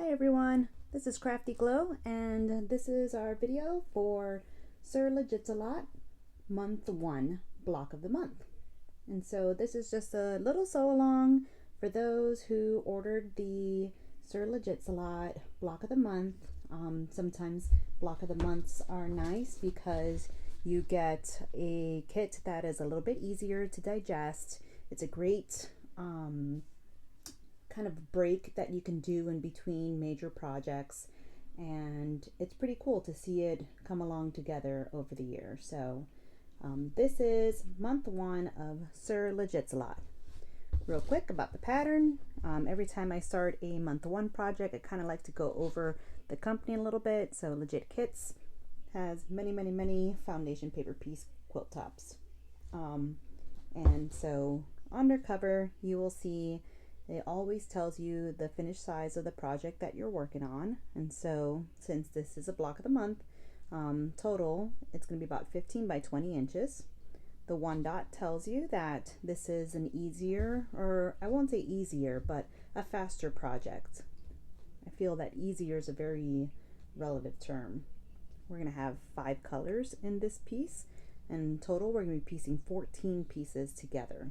Hi everyone, this is Crafty Glow and this is our video for Legitsalot month 1 block of the month. And so this is just a little sew along for those who ordered the Legitsalot block of the month. Sometimes block of the months are nice because you get a kit that is a little bit easier to digest. It's a great kind of break that you can do in between major projects, and it's pretty cool to see it come along together over the year. So this is month 1 of Legitsalot. Real quick about the pattern, every time I start a month 1 project, I kind of like to go over the company a little bit. So Legit Kits has many foundation paper piece quilt tops, and so under cover you will see it always tells you the finished size of the project that you're working on. And so since this is a block of the month, total it's going to be about 15 by 20 inches. The one dot tells you that this is an easier, or I won't say easier, but a faster project. I feel that easier is a very relative term. We're going to have 5 colors in this piece, and in total we're going to be piecing 14 pieces together.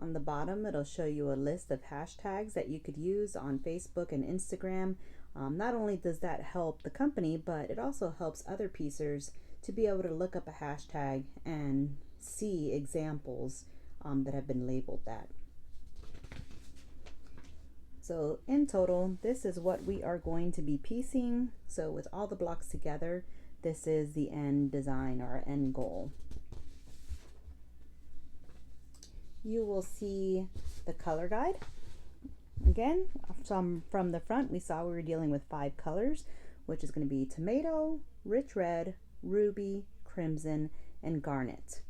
On the bottom, it'll show you a list of hashtags that you could use on Facebook and Instagram. Not only does that help the company, but it also helps other piecers to be able to look up a hashtag and see examples that have been labeled that. So in total, this is what we are going to be piecing. So with all the blocks together, this is the end design, our end goal. You will see the color guide. Again, from the front, we saw we were dealing with 5 colors, which is going to be tomato, rich red, ruby, crimson, and garnet.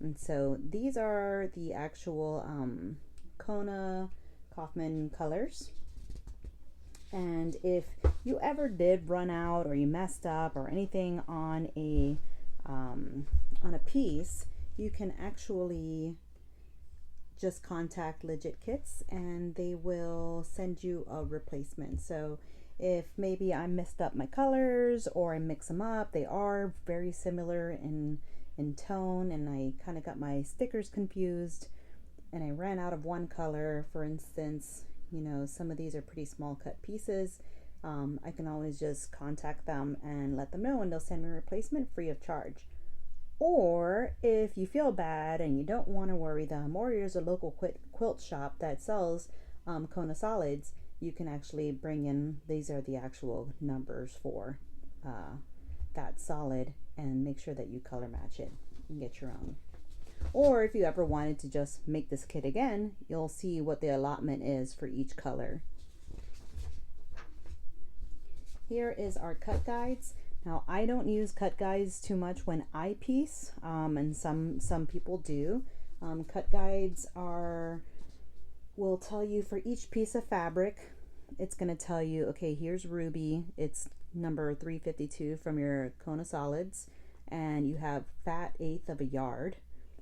And so these are the actual Kona Kaufman colors. And if you ever did run out, or you messed up, or anything on a piece, you can actually just contact Legit Kits and they will send you a replacement. So if maybe I messed up my colors or I mix them up, they are very similar in tone, and I kind of got my stickers confused and I ran out of one color, for instance, you know, some of these are pretty small cut pieces, I can always just contact them and let them know, and they'll send me a replacement free of charge. Or if you feel bad and you don't want to worry them, or there's a local quilt shop that sells Kona solids, you can actually bring in, these are the actual numbers for that solid, and make sure that you color match it and get your own. Or if you ever wanted to just make this kit again, you'll see what the allotment is for each color. Here is our cut guides. Now, I don't use cut guides too much when I piece, and some people do. Cut guides will tell you for each piece of fabric, it's going to tell you, okay, here's ruby, it's number 352 from your Kona solids, and you have fat 1/8 of a yard.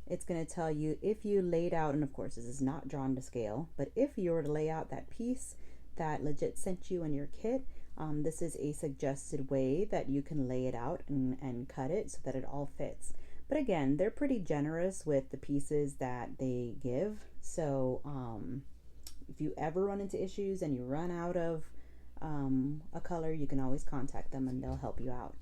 It's going to tell you if you laid out, and of course this is not drawn to scale, but if you were to lay out that piece that Legit sent you in your kit, this is a suggested way that you can lay it out and cut it so that it all fits. But again, they're pretty generous with the pieces that they give. So if you ever run into issues and you run out of a color, you can always contact them and they'll help you out.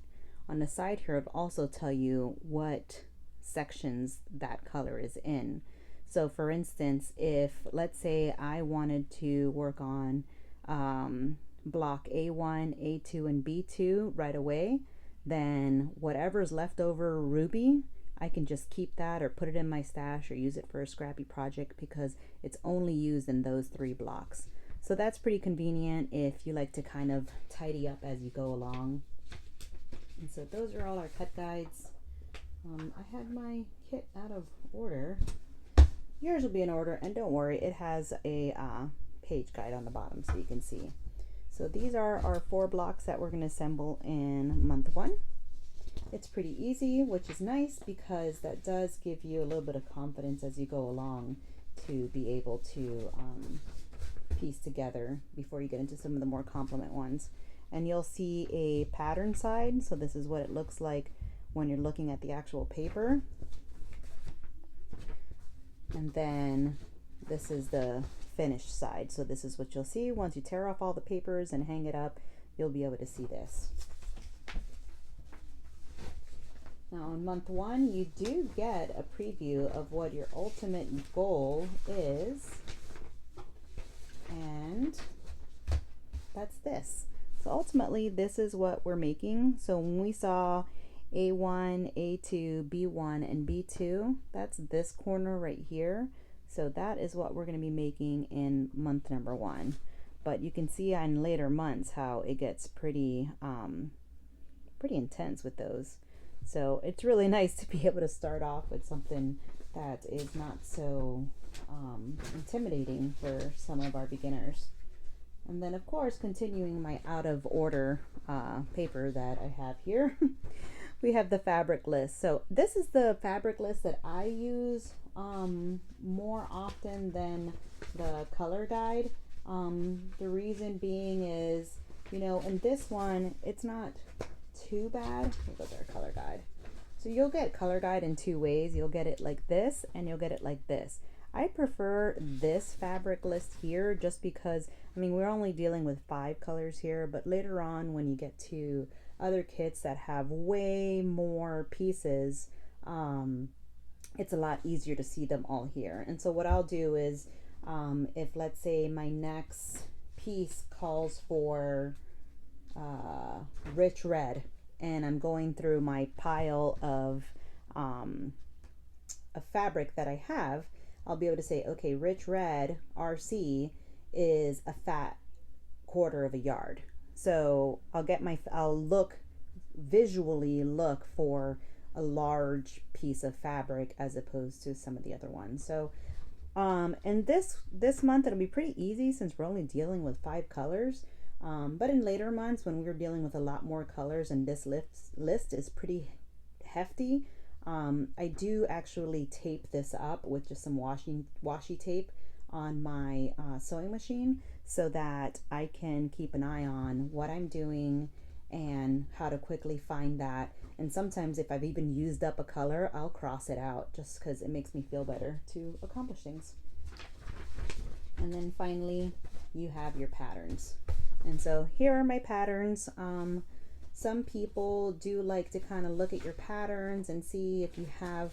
On the side here, it'll also tell you what sections that color is in. So for instance, if let's say I wanted to work on block A1, A2, and B2 right away, then whatever's left over ruby, I can just keep that or put it in my stash or use it for a scrappy project because it's only used in those 3 blocks. So that's pretty convenient if you like to kind of tidy up as you go along. And so those are all our cut guides. I had my kit out of order. Yours will be in order, and don't worry, it has a page guide on the bottom so you can see. So these are our 4 blocks that we're going to assemble in month 1. It's pretty easy, which is nice because that does give you a little bit of confidence as you go along to be able to piece together before you get into some of the more complement ones. And you'll see a pattern side. So this is what it looks like when you're looking at the actual paper. And then this is the finished side. So this is what you'll see once you tear off all the papers and hang it up. You'll be able to see this. Now in month 1, you do get a preview of what your ultimate goal is, and that's this. So ultimately this is what we're making. So when we saw A1, A2, B1, and B2, that's this corner right here. So that is what we're going to be making in month number 1. But you can see in later months how it gets pretty intense with those. So it's really nice to be able to start off with something that is not so intimidating for some of our beginners. And then of course, continuing my out of order paper that I have here, we have the fabric list. So this is the fabric list that I use more often than the color guide. The reason being is, you know, in this one, it's not too bad. Here goes our color guide. So you'll get color guide in 2 ways. You'll get it like this and you'll get it like this. I prefer this fabric list here just because, I mean, we're only dealing with 5 colors here, but later on when you get to other kits that have way more pieces, it's a lot easier to see them all here. And so what I'll do is, if let's say my next piece calls for rich red, and I'm going through my pile of a fabric that I have, I'll be able to say, okay, rich red RC is a fat 1/4 of a yard. So I'll visually look for a large piece of fabric as opposed to some of the other ones. So and this month it'll be pretty easy since we're only dealing with 5 colors. But in later months when we're dealing with a lot more colors and this list is pretty hefty, I do actually tape this up with just some washi tape on my sewing machine so that I can keep an eye on what I'm doing and how to quickly find that. And sometimes if I've even used up a color, I'll cross it out just because it makes me feel better to accomplish things. And then finally, you have your patterns. And so here are my patterns. Some people do like to kind of look at your patterns and see if you have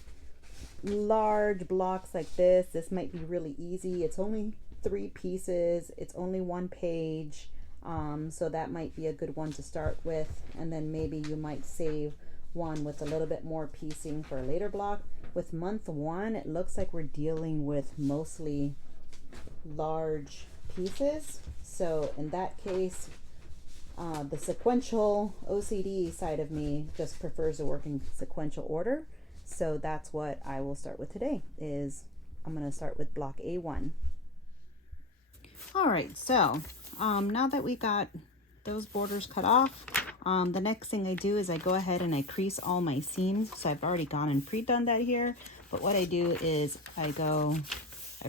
large blocks like this. This might be really easy. It's only 3 pieces. It's only 1 page. So that might be a good one to start with. And then maybe you might save one with a little bit more piecing for a later block. With month 1, it looks like we're dealing with mostly large pieces. So in that case, the sequential OCD side of me just prefers to work in sequential order. So that's what I will start with today. I'm going to start with block A1. All right, so now that we got those borders cut off, the next thing I do is I go ahead and I crease all my seams. So I've already gone and pre-done that here, but what I do is I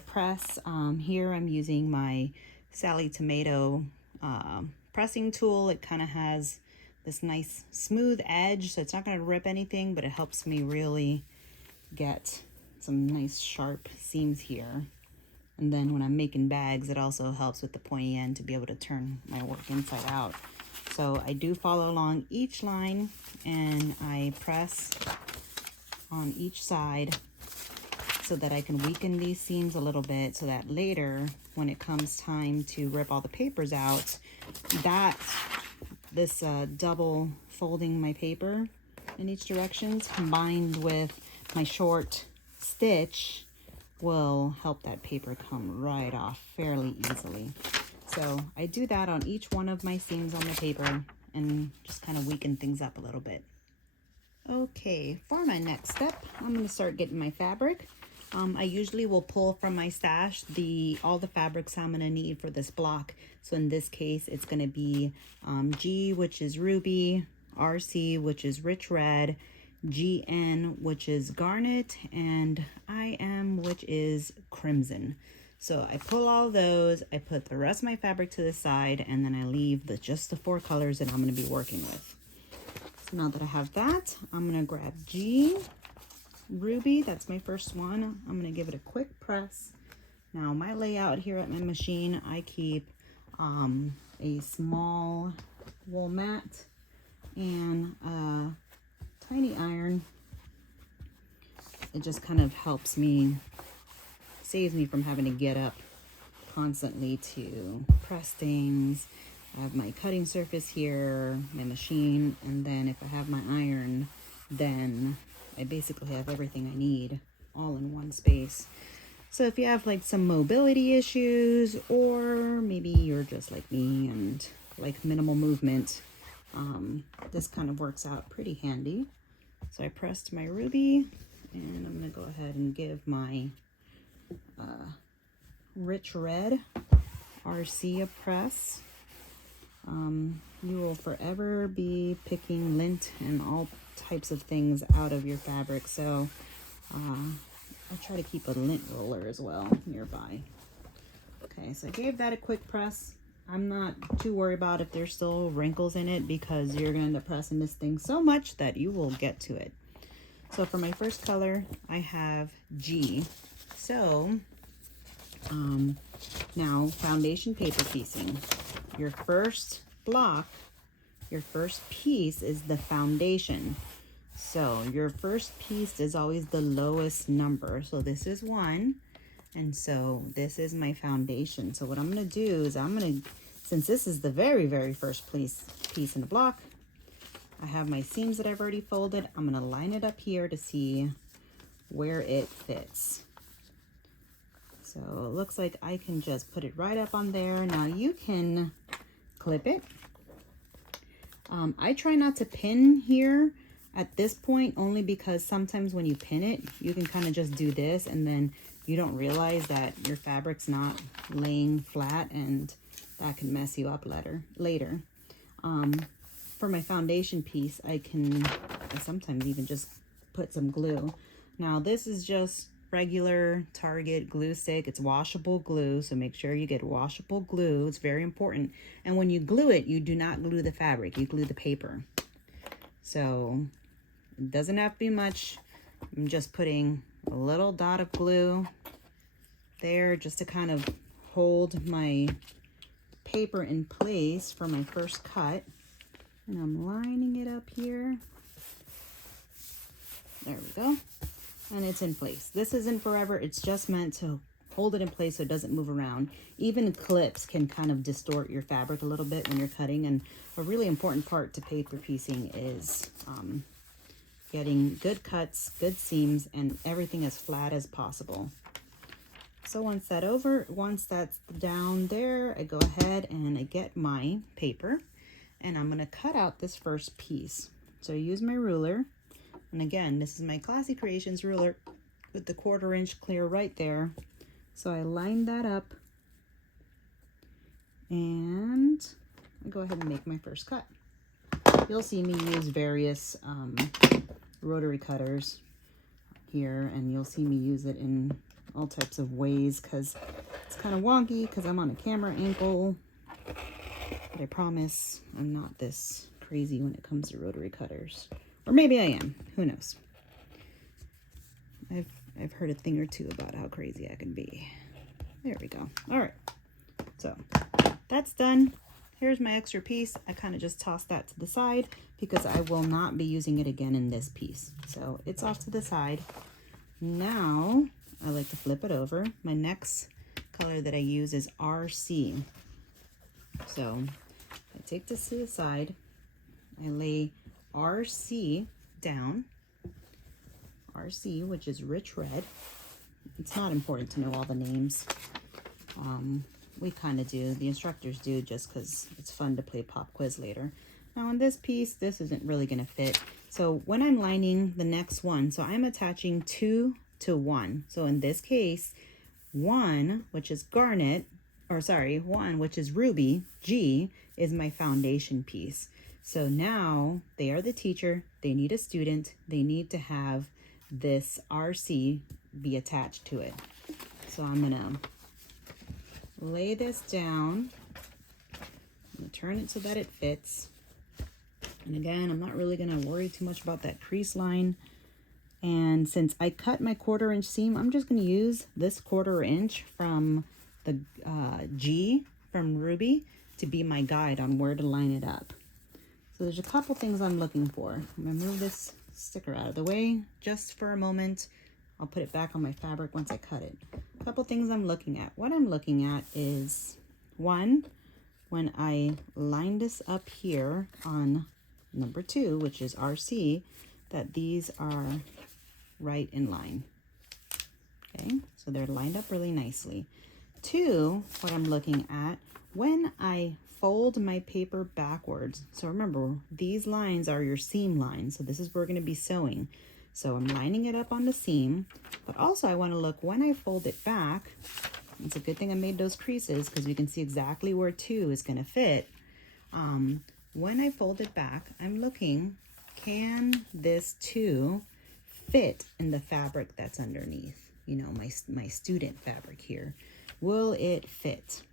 press. Here I'm using my Sally Tomato pressing tool. It kind of has this nice smooth edge, so it's not going to rip anything, but it helps me really get some nice sharp seams here. And then when I'm making bags, it also helps with the pointy end to be able to turn my work inside out. So I do follow along each line and I press on each side so that I can weaken these seams a little bit so that later when it comes time to rip all the papers out, this double folding my paper in each direction combined with my short stitch will help that paper come right off fairly easily. So I do that on each one of my seams on the paper and just kind of weaken things up a little bit. Okay, for my next step, I'm going to start getting my fabric. I usually will pull from my stash all the fabrics I'm going to need for this block. So in this case, it's going to be G, which is ruby, RC, which is rich red, GN, which is garnet, and IM, which is crimson. So I pull all those, I put the rest of my fabric to the side, and then I leave just the 4 colors that I'm going to be working with. So now that I have that, I'm going to grab G, Ruby, that's my first one. I'm going to give it a quick press. Now my layout here at my machine, I keep a small wool mat and a tiny iron. It just kind of helps me, saves me from having to get up constantly to press things. I have my cutting surface here, my machine, and then if I have my iron, then I basically have everything I need all in one space. So if you have like some mobility issues, or maybe you're just like me and like minimal movement, this kind of works out pretty handy. So I pressed my ruby, and I'm going to go ahead and give my rich red RC a press. You will forever be picking lint and all types of things out of your fabric, so I try to keep a lint roller as well nearby. Okay, so I gave that a quick press. I'm not too worried about if there's still wrinkles in it, because you're going to end up pressing this thing so much that you will get to it. So for my first color, I have G. So now foundation paper piecing. Your first block, your first piece is the foundation. So your first piece is always the lowest number. So this is 1, and so this is my foundation. So what I'm going to do is since this is the very, very first piece in the block, I have my seams that I've already folded. I'm going to line it up here to see where it fits. So it looks like I can just put it right up on there. Now you can clip it. I try not to pin here at this point, only because sometimes when you pin it, you can kind of just do this, and then you don't realize that your fabric's not laying flat, and that can mess you up later. For my foundation piece, I sometimes even just put some glue. Now this is just regular Target glue stick. It's washable glue, so make sure you get washable glue. It's very important. And when you glue it, you do not glue the fabric, you glue the paper. So it doesn't have to be much. I'm just putting a little dot of glue there just to kind of hold my paper in place for my first cut. And I'm lining it up here. There we go. And it's in place. This isn't forever. It's just meant to hold it in place so it doesn't move around. Even clips can kind of distort your fabric a little bit when you're cutting. And a really important part to paper piecing is getting good cuts, good seams, and everything as flat as possible. So once that's down there, I go ahead and I get my paper, and I'm going to cut out this first piece. So I use my ruler. And again, this is my Classy Creations ruler with the 1/4 inch clear right there. So I line that up, and I go ahead and make my first cut. You'll see me use various rotary cutters here, and you'll see me use it in all types of ways because it's kind of wonky because I'm on a camera angle. But I promise I'm not this crazy when it comes to rotary cutters. Or maybe I am. Who knows? I've heard a thing or two about how crazy I can be. There we go. All right. So that's done. Here's my extra piece. I kind of just tossed that to the side because I will not be using it again in this piece. So it's off to the side. Now I like to flip it over. My next color that I use is RC. So I take this to the side. I lay RC down. RC, which is rich red. It's not important to know all the names. We kind of do. The instructors do just because it's fun to play pop quiz later. Now on this piece, this isn't really going to fit. So when I'm lining the next one, so I'm attaching 2 to 1. So in this case, 1, which is garnet, or sorry, 1, which is ruby, G, is my foundation piece. So now they are the teacher, they need a student, they need to have this RC be attached to it. So I'm gonna lay this down. I'm going to turn it so that it fits. And again, I'm not really going to worry too much about that crease line. And since I cut my 1/4 inch seam, I'm just going to use this 1/4 inch from the G from Ruby to be my guide on where to line it up. So there's a couple things I'm looking for. I'm going to move this sticker out of the way just for a moment. I'll put it back on my fabric once I cut it. A couple things I'm looking at. What I'm looking at is, one, when I line this up here on number 2, which is RC, that these are right in line. Okay, so they're lined up really nicely. 2, what I'm looking at, when I fold my paper backwards, so remember, these lines are your seam lines, so this is where we're going to be sewing. So I'm lining it up on the seam, but also I want to look when I fold it back. It's a good thing I made those creases because you can see exactly where 2 is going to fit. When I fold it back, I'm looking, can this 2 fit in the fabric that's underneath? You know, my student fabric here. Will it fit?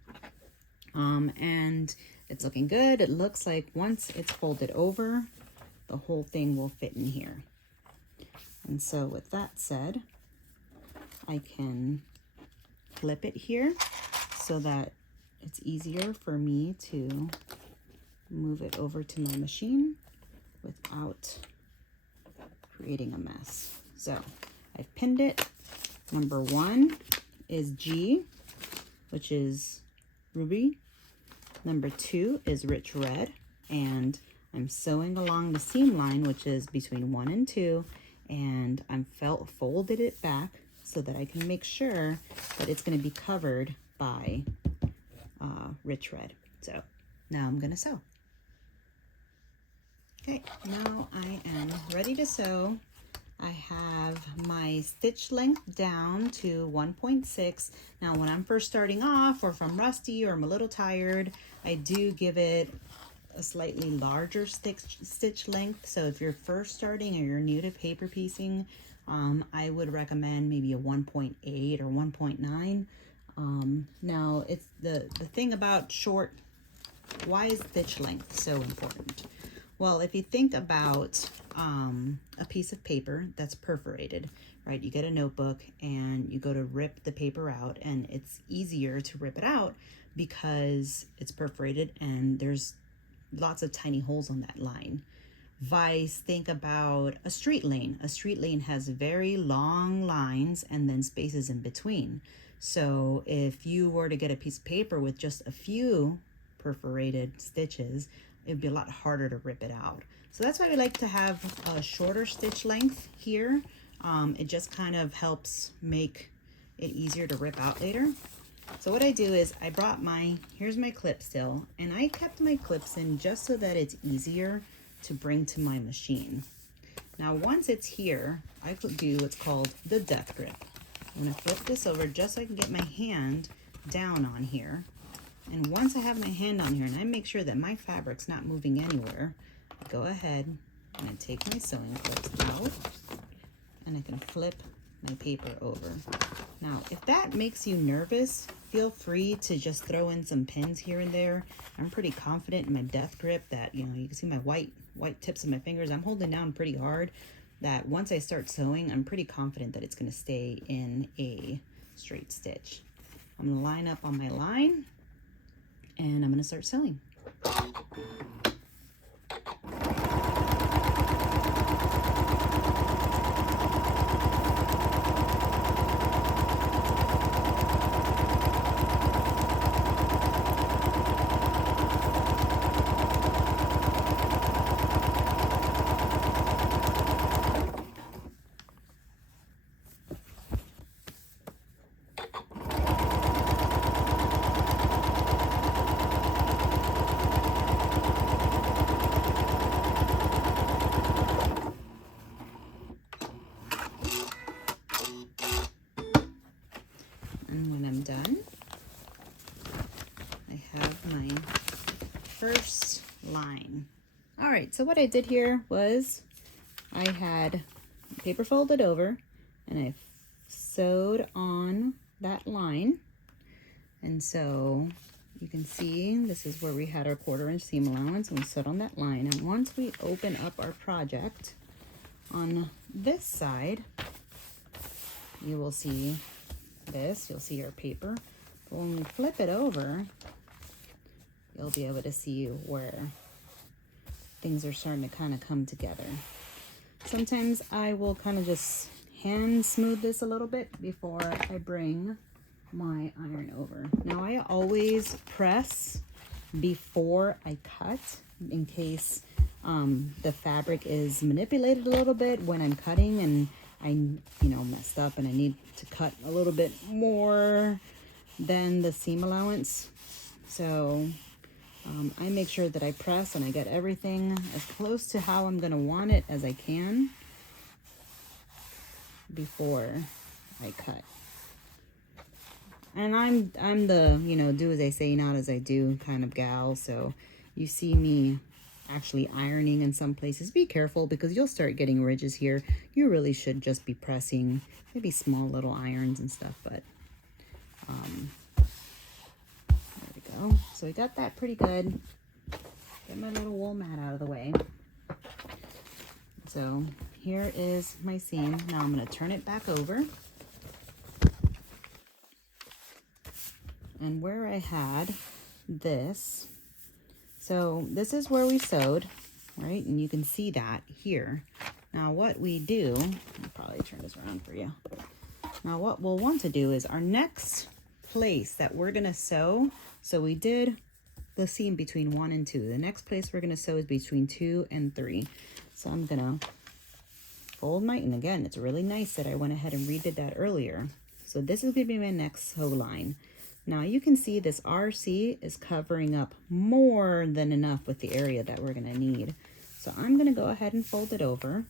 And it's looking good. It looks like once it's folded over, the whole thing will fit in here. And so with that said, I can flip it here so that it's easier for me to move it over to my machine without creating a mess. So I've pinned it. Number 1 is G, which is Ruby. Number 2 is Rich Red, and I'm sewing along the seam line, which is between 1 and 2, and I'm folded it back so that I can make sure that it's going to be covered by Rich Red. So now I'm going to sew. Okay, now I am ready to sew. I have my stitch length down to 1.6. Now when I'm first starting off, or if I'm rusty or I'm a little tired, I do give it a slightly larger stitch length. So if you're first starting or you're new to paper piecing, I would recommend maybe a 1.8 or 1.9. Now it's the thing about short, why is stitch length so important? Well, if you think about a piece of paper that's perforated, right? You get a notebook and you go to rip the paper out, and it's easier to rip it out because it's perforated and there's lots of tiny holes on that line. Vice, think about a street lane. A street lane has very long lines and then spaces in between. So if you were to get a piece of paper with just a few perforated stitches, it'd be a lot harder to rip it out. So that's why we like to have a shorter stitch length here. It just kind of helps make it easier to rip out later. So what I do is I brought here's my clip still, and I kept my clips in just so that it's easier to bring to my machine. Now once it's here, I could do what's called the death grip. I'm gonna flip this over just so I can get my hand down on here. And once I have my hand on here and I make sure that my fabric's not moving anywhere, I go ahead and I take my sewing clips out and I can flip my paper over. Now, if that makes you nervous, feel free to just throw in some pins here and there. I'm pretty confident in my death grip that, you know, you can see my white tips of my fingers. I'm holding down pretty hard, that once I start sewing, I'm pretty confident that it's going to stay in a straight stitch. I'm going to line up on my line and I'm going to start sewing. And when I'm done, I have my first line. All right, so what I did here was I had paper folded over and I sewed on that line. And so you can see this is where we had our 1/4" seam allowance, and we set on that line. And once we open up our project on this side, you will see this, you'll see our paper. But when we flip it over, you'll be able to see where things are starting to kind of come together. Sometimes I will kind of just hand smooth this a little bit before I bring my iron over. Now I always press before I cut in case the fabric is manipulated a little bit when I'm cutting and I messed up and I need to cut a little bit more than the seam allowance. So I make sure that I press and I get everything as close to how I'm going to want it as I can before I cut. And I'm the, do as I say, not as I do kind of gal. So you see me actually ironing in some places. Be careful because you'll start getting ridges here. You really should just be pressing, maybe small little irons and stuff, but there we go. So we got that pretty good. Get my little wool mat out of the way. So here is my seam. Now I'm going to turn it back over. And where I had this, so this is where we sewed, right? And you can see that here. Now what we do, I'll probably turn this around for you. Now what we'll want to do is our next place that we're gonna sew, so we did the seam between 1 and 2. The next place we're gonna sew is between 2 and 3. So I'm gonna fold my, and again, it's really nice that I went ahead and redid that earlier. So this is gonna be my next sew line. Now you can see this RC is covering up more than enough with the area that we're gonna need. So I'm gonna go ahead and fold it over.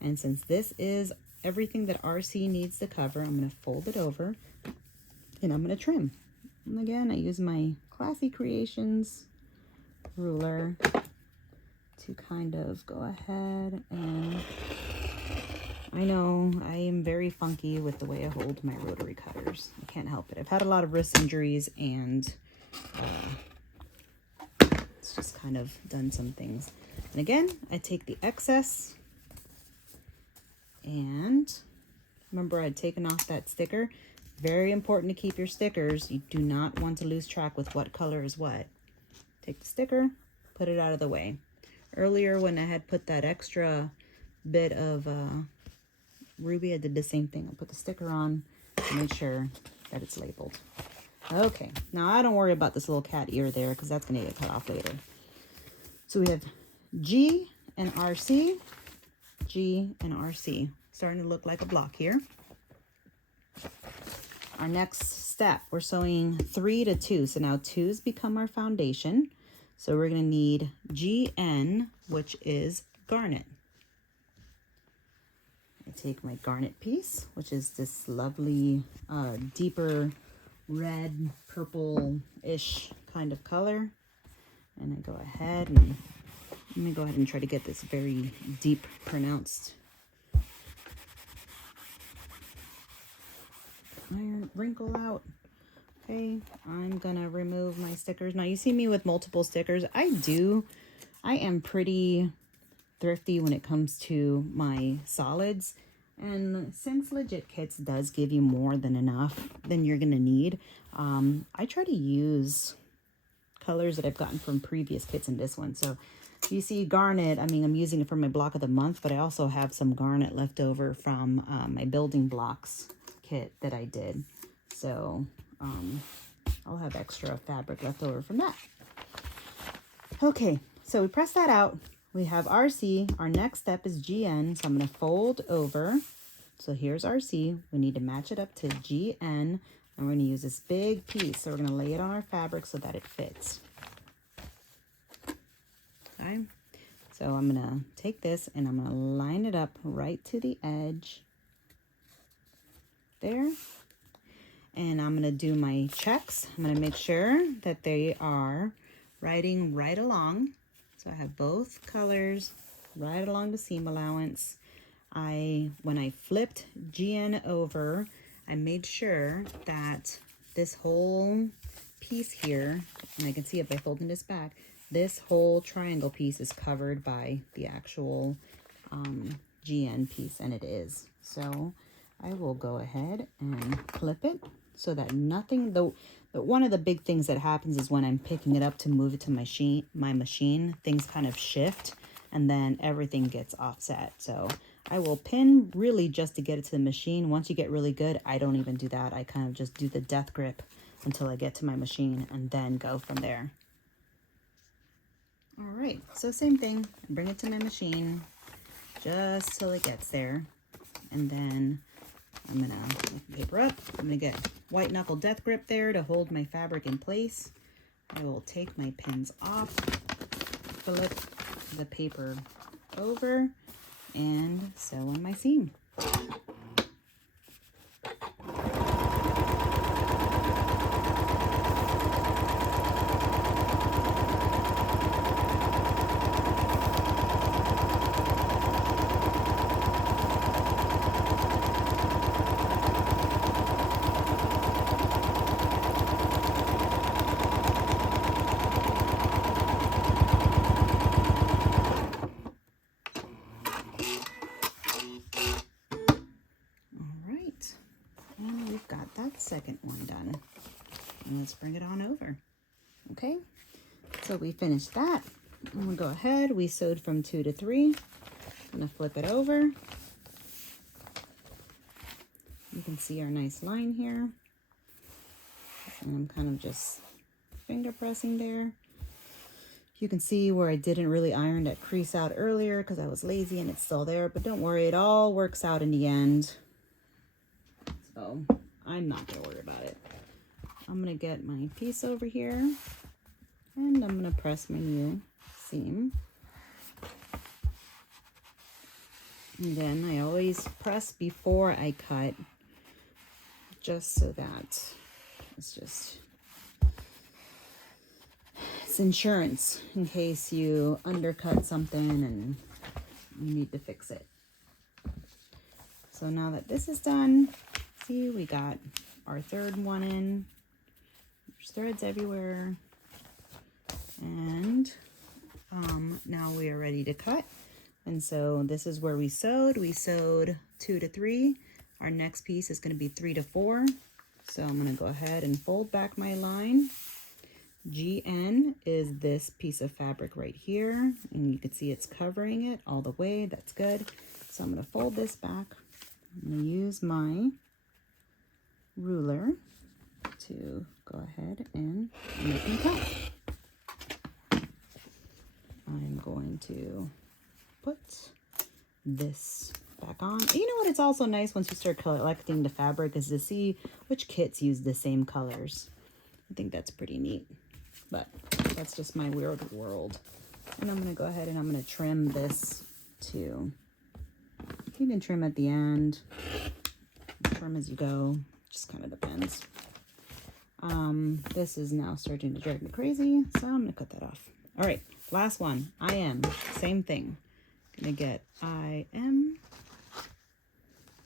And since this is everything that RC needs to cover, I'm gonna fold it over and I'm gonna trim. And again, I use my Classy Creations ruler to kind of go ahead and, I know I am very funky with the way I hold my rotary cutters. I can't help it. I've had a lot of wrist injuries and it's just kind of done some things. And again, I take the excess and remember I'd taken off that sticker. Very important to keep your stickers. You do not want to lose track with what color is what. Take the sticker, put it out of the way. Earlier when I had put that extra bit of ruby, I did the same thing. I put the sticker on to make sure that it's labeled. Okay, now I don't worry about this little cat ear there because that's going to get cut off later. So we have G and RC, G and RC. Starting to look like a block here. Our next step, we're sewing 3 to 2. So now 2's become our foundation. So we're going to need GN, which is garnet. I take my garnet piece, which is this lovely deeper red, purple-ish kind of color. And I go ahead and let me go ahead and try to get this very deep pronounced iron wrinkle out. Okay, I'm gonna remove my stickers. Now you see me with multiple stickers. I am pretty thrifty when it comes to my solids, and since Legit Kits does give you more than enough than you're gonna need, I try to use colors that I've gotten from previous kits in this one. So you see garnet, I mean, I'm using it for my block of the month, but I also have some garnet left over from my building blocks kit that I did. So I'll have extra fabric left over from that. Okay, so we press that out. We have RC. Our next step is GN. So I'm going to fold over. So here's RC. We need to match it up to GN. And we're going to use this big piece. So we're going to lay it on our fabric so that it fits. Okay. So I'm going to take this and I'm going to line it up right to the edge. There. And I'm going to do my checks. I'm going to make sure that they are riding right along. So I have both colors right along the seam allowance. When I flipped GN over, I made sure that this whole piece here, and I can see it by folding this back, this whole triangle piece is covered by the actual GN piece, and it is. So I will go ahead and clip it so that nothing, though, one of the big things that happens is when I'm picking it up to move it to my machine, things kind of shift and then everything gets offset. So I will pin really just to get it to the machine. Once you get really good, I don't even do that. I kind of just do the death grip until I get to my machine and then go from there. All right, so same thing, bring it to my machine just till it gets there. And then I'm gonna lift the paper up. I'm gonna get white knuckle death grip there to hold my fabric in place. I will take my pins off, flip the paper over, and sew on my seam. Second one done, and let's bring it on over. Okay, so we finished that. I'm gonna go ahead, we sewed from 2 to 3. I'm gonna flip it over. You can see our nice line here, and I'm kind of just finger pressing there. You can see where I didn't really iron that crease out earlier because I was lazy and it's still there, but don't worry, it all works out in the end. So I'm not gonna worry about it. I'm gonna get my piece over here and I'm gonna press my new seam. And then I always press before I cut, just so that it's insurance in case you undercut something and you need to fix it. So now that this is done, see, we got our third one in. There's threads everywhere. And now we are ready to cut. And so this is where we sewed. We sewed 2 to 3. Our next piece is going to be 3 to 4. So I'm going to go ahead and fold back my line. GN is this piece of fabric right here. And you can see it's covering it all the way. That's good. So I'm going to fold this back. I'm going to use my ruler to go ahead and make me cut. I'm going to put this back on. You know what, it's also nice once you start collecting the fabric is to see which kits use the same colors. I think that's pretty neat, but that's just my weird world. And I'm going to go ahead and I'm going to trim this too. You can trim at the end, trim as you go, just kind of depends. This is now starting to drive me crazy, so I'm going to cut that off. All right, last one, IM, same thing. Gonna get IM,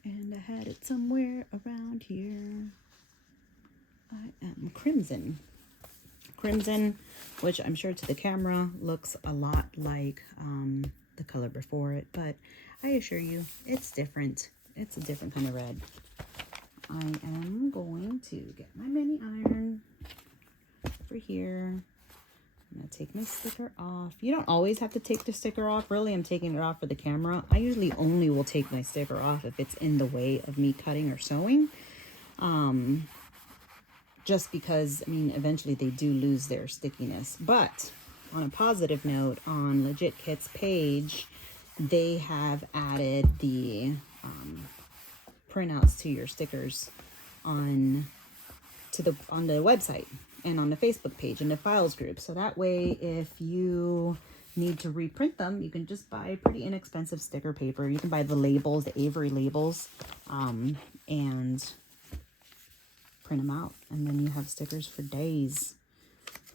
and I had it somewhere around here. IM, crimson. Crimson, which I'm sure to the camera looks a lot like the color before it, but I assure you, it's different. It's a different kind of red. I am going to get my mini iron over here. I'm going to take my sticker off. You don't always have to take the sticker off. Really, I'm taking it off for the camera. I usually only will take my sticker off if it's in the way of me cutting or sewing. Just because, I mean, eventually they do lose their stickiness. But on a positive note, on Legit Kit's page, they have added the printouts to your stickers on the website and on the Facebook page and the files group. So that way, if you need to reprint them, you can just buy pretty inexpensive sticker paper. You can buy the labels, the Avery labels, and print them out. And then you have stickers for days.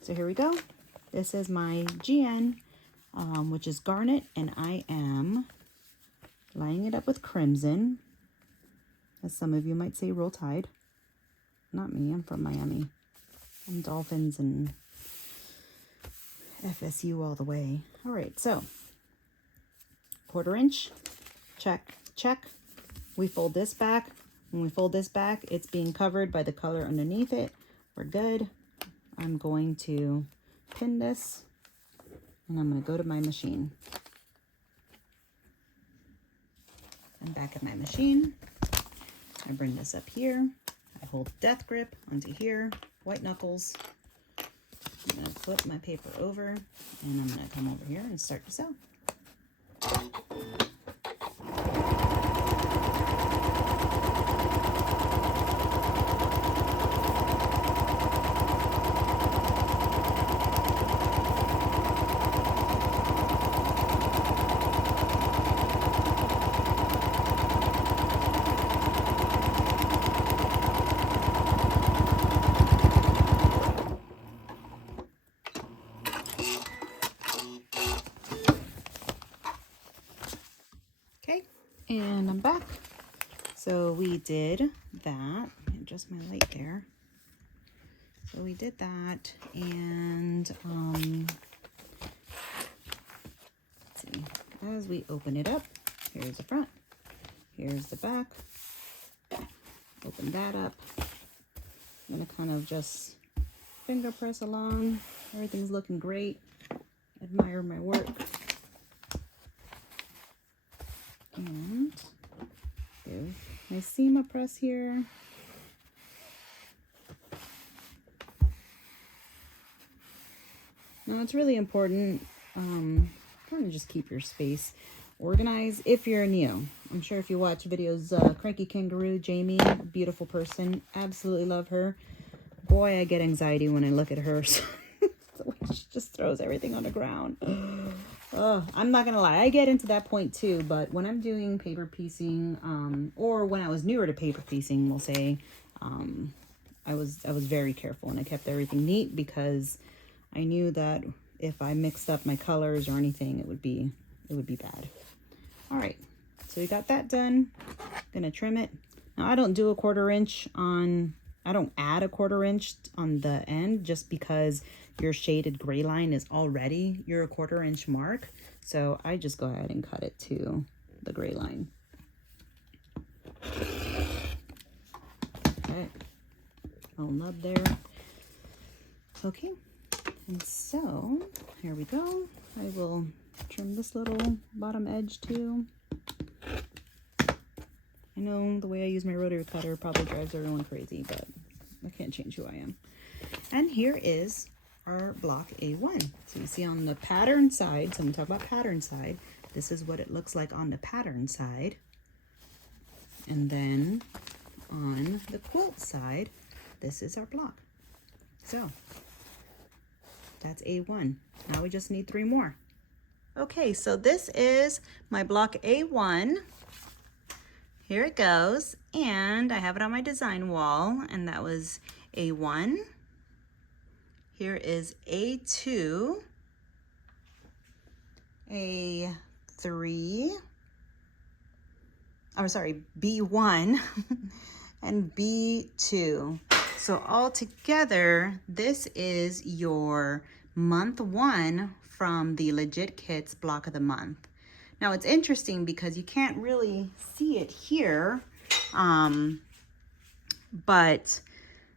So here we go. This is my GN, which is garnet, and I am lining it up with crimson, as some of you might say roll tide. not me. I'm from Miami. I'm Dolphins and FSU all the way. All right, so 1/4 inch, check, check. We fold this back. When we fold this back, it's being covered by the color underneath it. We're good. I'm going to pin this, and I'm going to go to my machine. I'm back at my machine. I bring this up here. I hold death grip onto here, white knuckles. I'm going to flip my paper over, and I'm going to come over here and start to sew. Okay, and I'm back. So we did that. Adjust my light there. So we did that, and let's see. As we open it up, here's the front, here's the back. Open that up. I'm gonna kind of just finger press along. Everything's looking great. Admire my work. And do my seam press here. Now it's really important kind of just keep your space organized if you're new. I'm sure if you watch videos, Cranky Kangaroo, Jamie, beautiful person, absolutely love her. Boy, I get anxiety when I look at her. She just throws everything on the ground. I'm not gonna lie, I get into that point too, but when I'm doing paper piecing, or when I was newer to paper piecing, we'll say, I was very careful, and I kept everything neat because I knew that if I mixed up my colors or anything, it would be bad. All right, so we got that done. Gonna trim it. Now I don't do a 1/4 inch on, I don't add a 1/4 inch on the end just because your shaded gray line is already your 1/4 inch mark. So I just go ahead and cut it to the gray line. Okay, little nub there. Okay, and so here we go. I will trim this little bottom edge too. I know the way I use my rotary cutter probably drives everyone crazy, but I can't change who I am. And here is our block A1. So you see on the pattern side, so I'm gonna talk about pattern side, this is what it looks like on the pattern side. And then on the quilt side, this is our block. So that's A1. Now we just need 3 more. Okay, so this is my block A1. Here it goes, and I have it on my design wall, and that was A1. Here is A2, A3, oh sorry, B1, and B2. So all together, this is your month 1 from the Legit Kits block of the month. Now it's interesting because you can't really see it here, but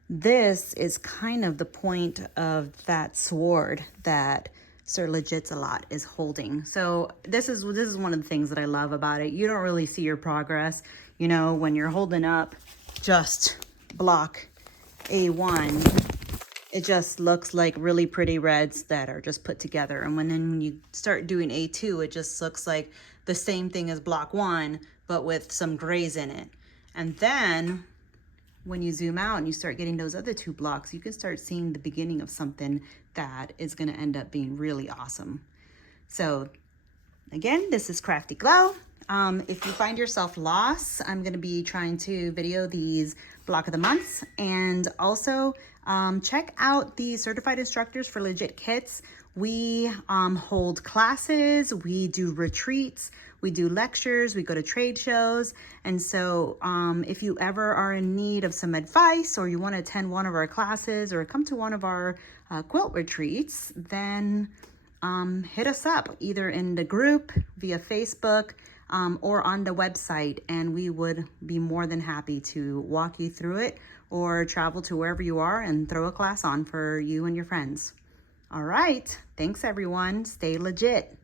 this is kind of the point of that sword that Sir Legitsalot is holding. So this is one of the things that I love about it. You don't really see your progress, you know, when you're holding up just block A1. It just looks like really pretty reds that are just put together. And when you start doing A2, it just looks like the same thing as block 1, but with some grays in it. And then when you zoom out and you start getting those other 2 blocks, you can start seeing the beginning of something that is gonna end up being really awesome. So again, this is Crafty Glow. If you find yourself lost, I'm gonna be trying to video these block of the months, and also check out the certified instructors for Legit Kits. We hold classes, we do retreats, we do lectures, we go to trade shows. And so if you ever are in need of some advice, or you want to attend one of our classes or come to one of our quilt retreats, then hit us up either in the group, via Facebook, or on the website, and we would be more than happy to walk you through it or travel to wherever you are and throw a class on for you and your friends. All right. Thanks, everyone. Stay legit.